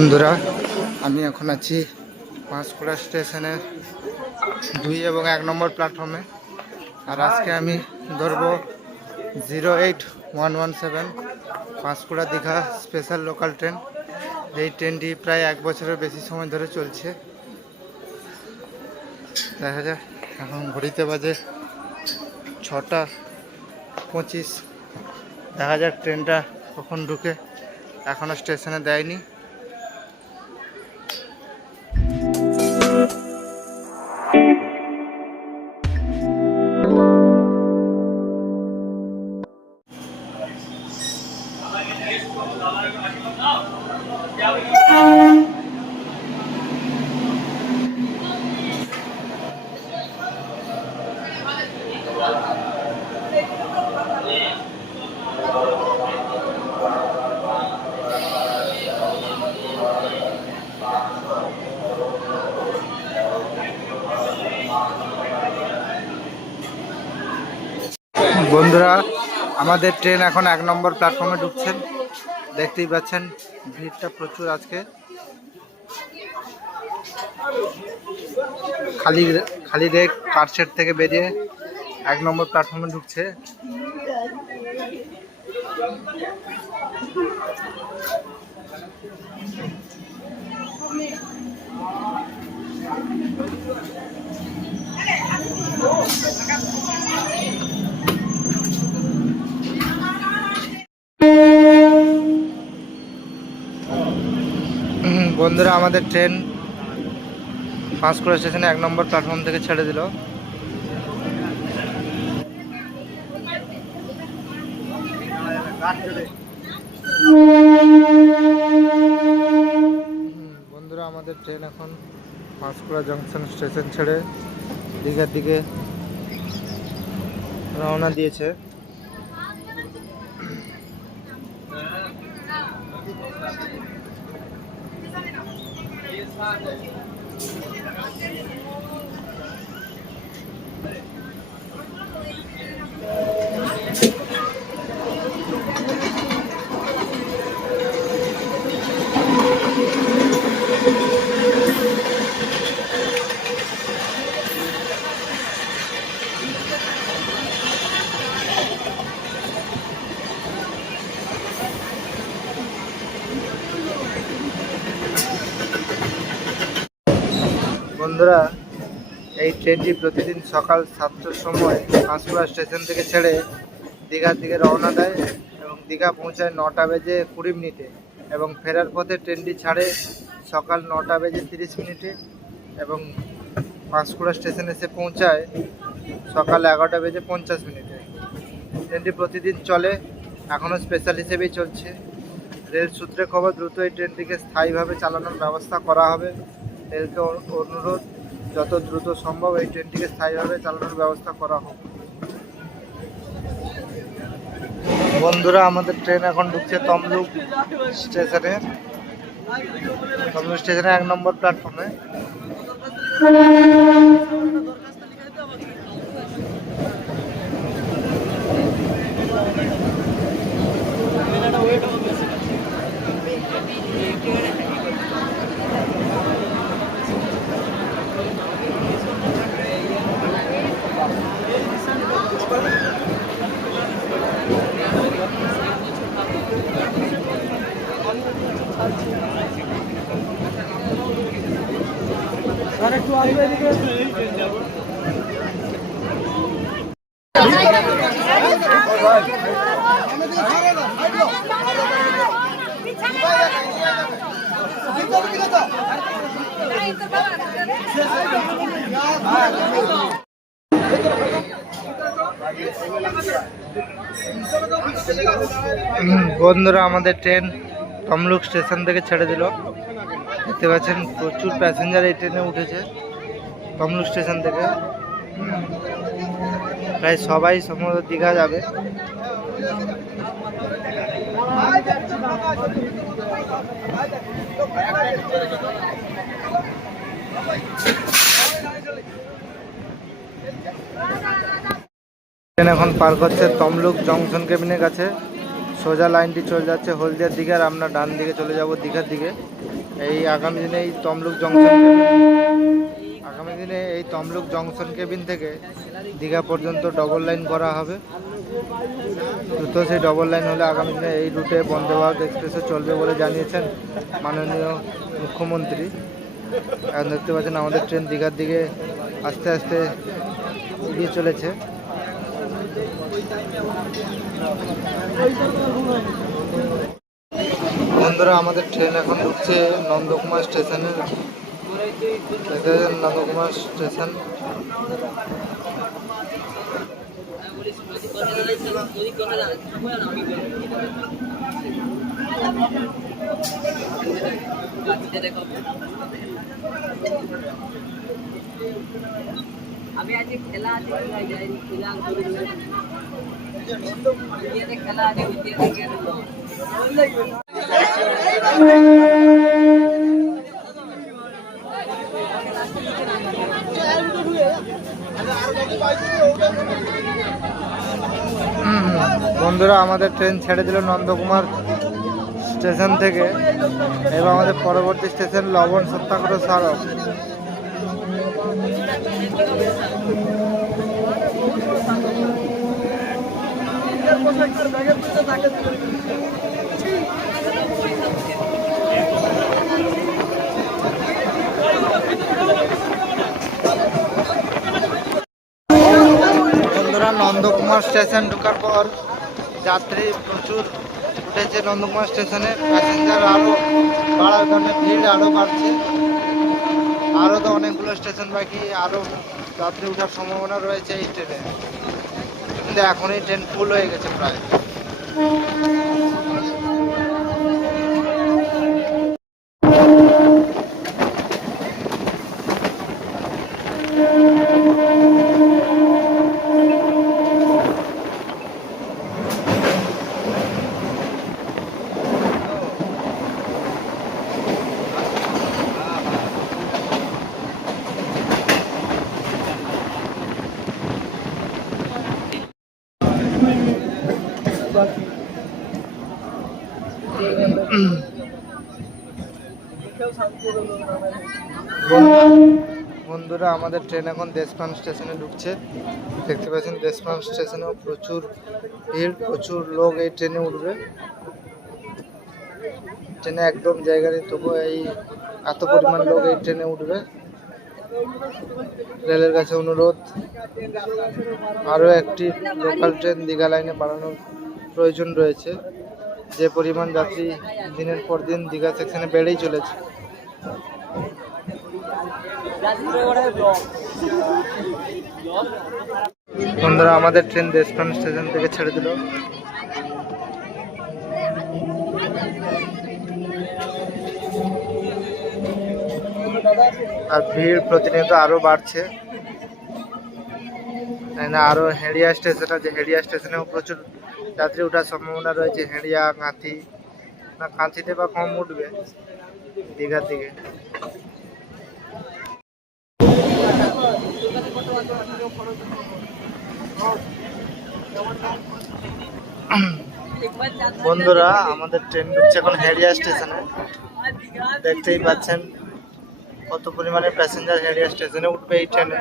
বন্ধুরা, আমি এখন আছি পাঁশকুড়া স্টেশনের 2 এবং 1 নম্বর প্ল্যাটফর্মে। আর আজকে আমি ধরবো 08117 Panskura Digha special local train. এই ট্রেনটি প্রায় 1 বছরের বেশি সময় ধরে চলছে। দেখা যাক, এখন ঘড়িতে বাজে 6টা 25। দেখা যাক ট্রেনটা কখন ঢুকে, এখনও স্টেশনে দেয়নি। বন্ধুরা, আমাদের ট্রেন এখন 1 নম্বর প্ল্যাটফর্মে ঢুকছেন। দেখতেই পাচ্ছেন ভিড়টা প্রচুর আজকে। খালি রেক কারশেড থেকে বেরিয়ে 1 নম্বর প্ল্যাটফর্মে ঢুকছে। বন্ধুরা, আমাদের ট্রেন পাঁশকুড়া স্টেশনে 1 নম্বর প্ল্যাটফর্ম থেকে ছেড়ে দিল। বন্ধুরা, আমাদের ট্রেন এখন পাঁশকুড়া জংশন স্টেশন ছেড়ে দীঘার দিকে রওনা দিয়েছে। বন্ধুরা, এই ট্রেনটি প্রতিদিন সকাল 7টার সময় পাঁশকুড়া স্টেশন থেকে ছেড়ে দীঘার দিকে রওনা দেয় এবং দীঘা পৌঁছায় 9টা বেজে 20 মিনিটে এবং ফেরার পথে ট্রেনটি ছাড়ে সকাল 9টা বেজে 30 মিনিটে এবং পাঁশকুড়া স্টেশনে এসে পৌঁছায় সকাল 11টা বেজে 50 মিনিটে। ট্রেনটি প্রতিদিন চলে, এখনও স্পেশাল হিসেবেই চলছে। রেল সূত্রে খবর, দ্রুত এই ট্রেনটিকে স্থায়ীভাবে চালানোর ব্যবস্থা করা হবে। রেলকে অনুরোধ, যত দ্রুত সম্ভব এই ট্রেনটিকে স্থায়ীভাবে চালানোর ব্যবস্থা করা হোক। বন্ধুরা, আমাদের ট্রেন এখন ঢুকছে তমলুক স্টেশনে। 1 নম্বর প্ল্যাটফর্মে। বন্ধুরা, আমাদের ট্রেন তমলুক স্টেশন থেকে ছেড়ে দিল। দেখতে পাচ্ছেন প্রচুর প্যাসেঞ্জার এই ট্রেনে উঠেছে তমলুক স্টেশন থেকে। প্রায় সবাই সম্ভবত দীঘা যাবে। ট্রেন এখন পার করছে তমলুক জংশন কেবিনের কাছে। সোজা লাইনটি চলে যাচ্ছে হলদিয়ার দিকে, আর আমরা ডান দিকে চলে যাব দীঘার দিকে। এই আগামী দিনে এই তমলুক জংশন কেবিন থেকে দীঘা পর্যন্ত ডবল লাইন করা হবে। দ্রুত সেই ডবল লাইন হলে আগামী দিনে এই রুটে বন্দে ভারত এক্সপ্রেসও চলবে বলে জানিয়েছেন মাননীয় মুখ্যমন্ত্রী। এখন দেখতে পাচ্ছেন আমাদের ট্রেন দীঘার দিকে আস্তে আস্তে এগিয়ে চলেছে। বন্ধুরা, আমাদের ট্রেন এখন ঢুকছে নন্দকুমার স্টেশনের। নন্দকুমার স্টেশন আমি আজ খেলা আছে খেলা আছে বন্ধুরা, আমাদের ট্রেন ছেড়ে দিল নন্দকুমার স্টেশন থেকে এবং আমাদের পরবর্তী স্টেশন লবণ সত্যাগ্রহ স্মারক। বন্ধুরা, নন্দকুমার স্টেশন ঢোকার পর যাত্রী প্রচুর উঠেছে নন্দকুমার স্টেশনে। প্যাসেঞ্জার আরও বাড়ার কারণে ভিড় আরও বাড়ছে। আরও তো অনেকগুলো স্টেশন বাকি, আরও যাত্রী ওঠার সম্ভাবনা রয়েছে এই ট্রেনে, কিন্তু এখনই ট্রেন ফুল হয়ে গেছে প্রায়। বন্ধুরা, আমাদের ট্রেন এখন দেশপ্রাণ স্টেশনে ঢুকছে। দেখতে পাচ্ছেন দেশপ্রাণ স্টেশনেও প্রচুর ভিড়, প্রচুর লোক এই ট্রেনে উঠবে। ট্রেনে একদম জায়গা নেই, তবুও এই এত পরিমাণ লোক এই ট্রেনে উঠবে। রেলের কাছে অনুরোধ, আরও একটি লোকাল ট্রেন দীঘা লাইনে বাড়ানোর প্রয়োজন রয়েছে। যে পরিমাণ যাত্রী দিনের পর দিন দীঘা সেকশনে বেড়েই চলেছে। বন্ধুরা, আমাদের ট্রেন দেশপ্রাণ স্টেশন থেকে ছেড়ে দিল। আর ভিড় প্রতিনিয়ত আরো বাড়ছে। আরো হেড়িয়া স্টেশন আছে, হেড়িয়া স্টেশনেও প্রচুর যাত্রী ওঠার সম্ভাবনা রয়েছে। হেড়িয়া, কাঁথি, না কাঁথিতে বা কম উঠবে দীঘার দিকে। বন্ধুরা, আমাদের ট্রেন ঢুকছে এখন হেড়িয়া স্টেশনে। দেখতেই পাচ্ছেন কত পরিমাণে প্যাসেঞ্জার হেড়িয়া স্টেশনে উঠবে এই ট্রেনে।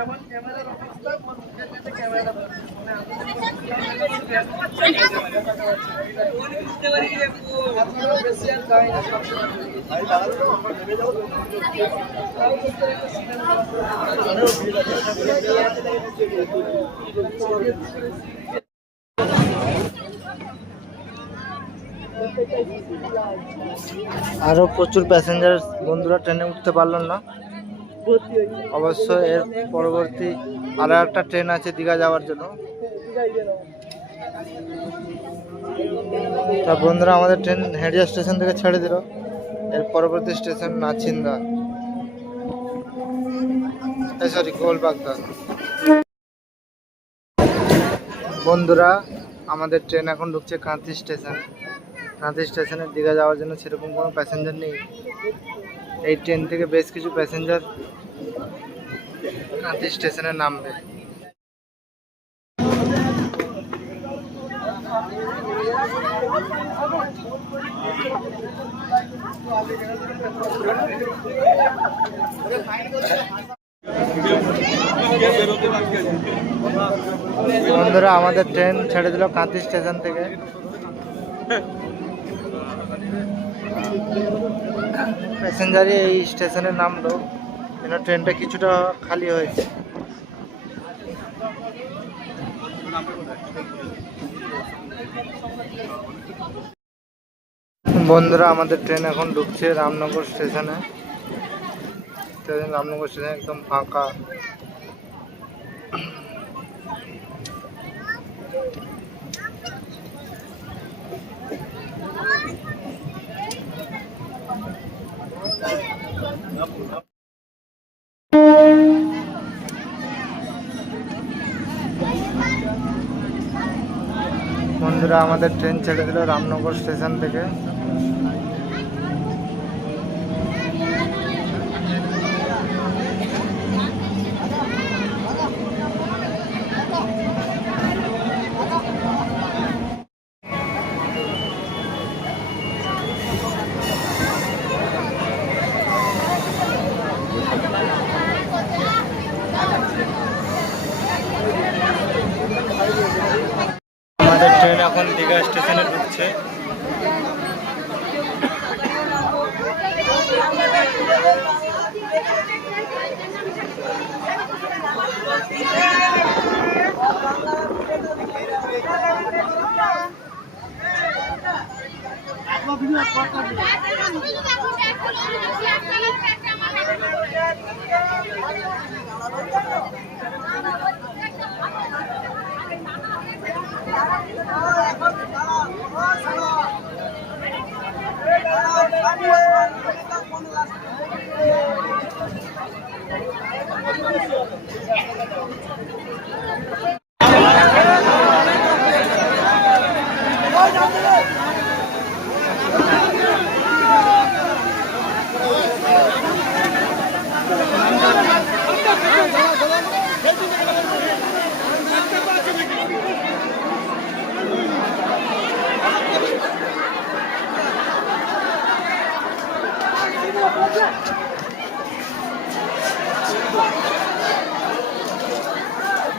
আরো প্রচুর প্যাসেঞ্জার বন্ধুরা ট্রেনে উঠতে পারলেন না। অবশ্য এর পরবর্তী আরো একটা ট্রেন আছে দীঘা যাওয়ার জন্য। তা বন্ধুরা, আমাদের ট্রেন হেড়িয়া স্টেশন থেকে ছেড়ে দিল। এর পরবর্তী স্টেশন নাচিন্দা, সরি গোলবাগদা। বন্ধুরা, আমাদের ট্রেন এখন ঢুকছে কাঁথি স্টেশন। কাঁথি স্টেশনে দীঘা যাওয়ার জন্য সেরকম কোনো প্যাসেঞ্জার নেই। এই ট্রেন থেকে বেশ কিছু প্যাসেঞ্জার কাঁথি স্টেশনে নামবে। বন্ধুরা আমাদের ট্রেন ছেড়ে দিল কাঁথি স্টেশন থেকে। প্যাসেঞ্জারই এই স্টেশনে নামলো, কেন ট্রেনটা কিছুটা খালি হয়েছে। বন্ধুরা আমাদের ট্রেন এখন ঢুকছে রামনগর স্টেশনে। রামনগর স্টেশন একদম ফাঁকা। বন্ধুরা আমাদের ট্রেন ছেড়ে দিল রামনগর স্টেশন থেকে। আমাদের ট্রেন এখন দীঘা স্টেশনে ঢুকছে।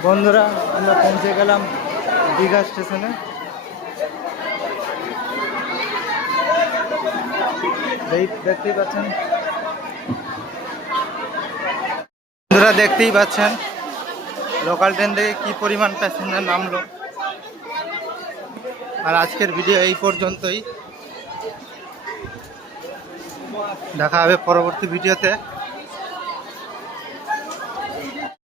বন্ধুরা আমরা পৌঁছে গেলাম দীঘা স্টেশনে। দেখতেই পাচ্ছেন, বন্ধুরা দেখতেই পাচ্ছেন লোকাল ট্রেন থেকে কি পরিমাণ প্যাসেঞ্জার নামলো। আর আজকের ভিডিও এই পর্যন্তই, দেখা হবে পরবর্তী ভিডিওতে।